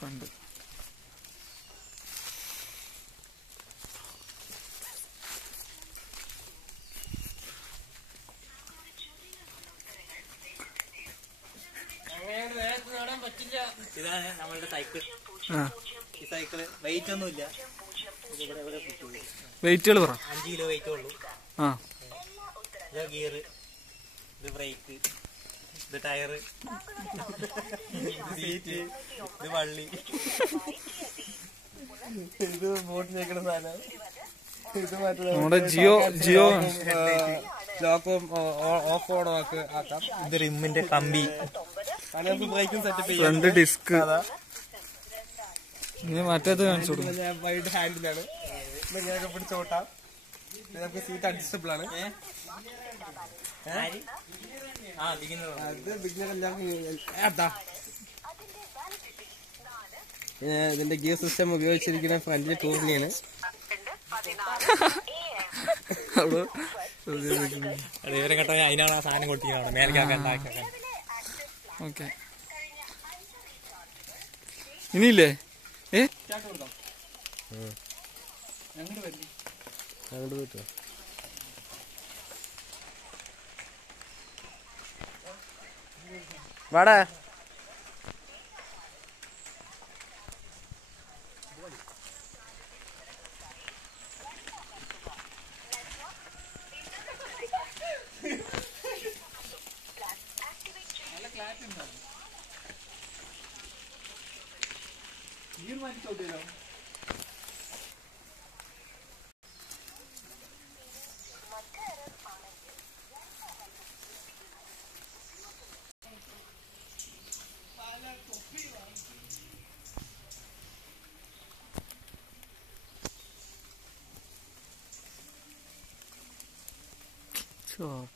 Front ഇതാണ് നമ്മളുടെ cycle. ഈ സൈക്കിള് വെയിറ്റ് ഒന്നുമില്ല. വെയിറ്റുകൾ പറ. 5 കിലോ വെയിറ്റ് ഉള്ളൂ. ഇത് ഗിയർ, ഇത് ബ്രേക്ക്, ഇത് ടയറ്, സീറ്റ്, ഇത് വള്ളി, ഇത് ബോട്ട് നയിക്കുന്ന സാധനം, ഇത് നമ്മുടെ ജിയോ ലോക്കും ഓഫ് ഓൺ ആക്കാം. ഇത് റിമ്മിന്റെ കമ്പി, നമുക്ക് ബ്രേക്കും സെറ്റപ്പ് ചെയ്യാം. Front disc. മറ്റേത് കാണിച്ചു കൊടുക്കും. വൈഡ് ഹാൻഡിലാണ്. ഇങ്ങനെയൊക്കെ പിടിച്ചോട്ടാം. നമുക്ക് സീറ്റ് അഡ്ജസ്റ്റബിൾ ആണ്. ഇതിന്റെ ഗിയർ സിസ്റ്റം ഉപയോഗിച്ചിരിക്കുന്ന ഫ്രണ്ടിലെ ടൂറിനെയാണ്. ഇവരെ കേട്ടോ അതിനാണ് ആ സാധനം കൊടുത്തിരിക്കുന്നത്. മേലക്കാക്കാൻ. ഓക്കെ, ഇനിയില്ലേ? അങ്ങോട്ട് പോയിട്ടോ. വാടാ.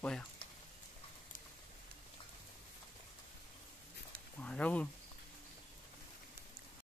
പോയാ മഴ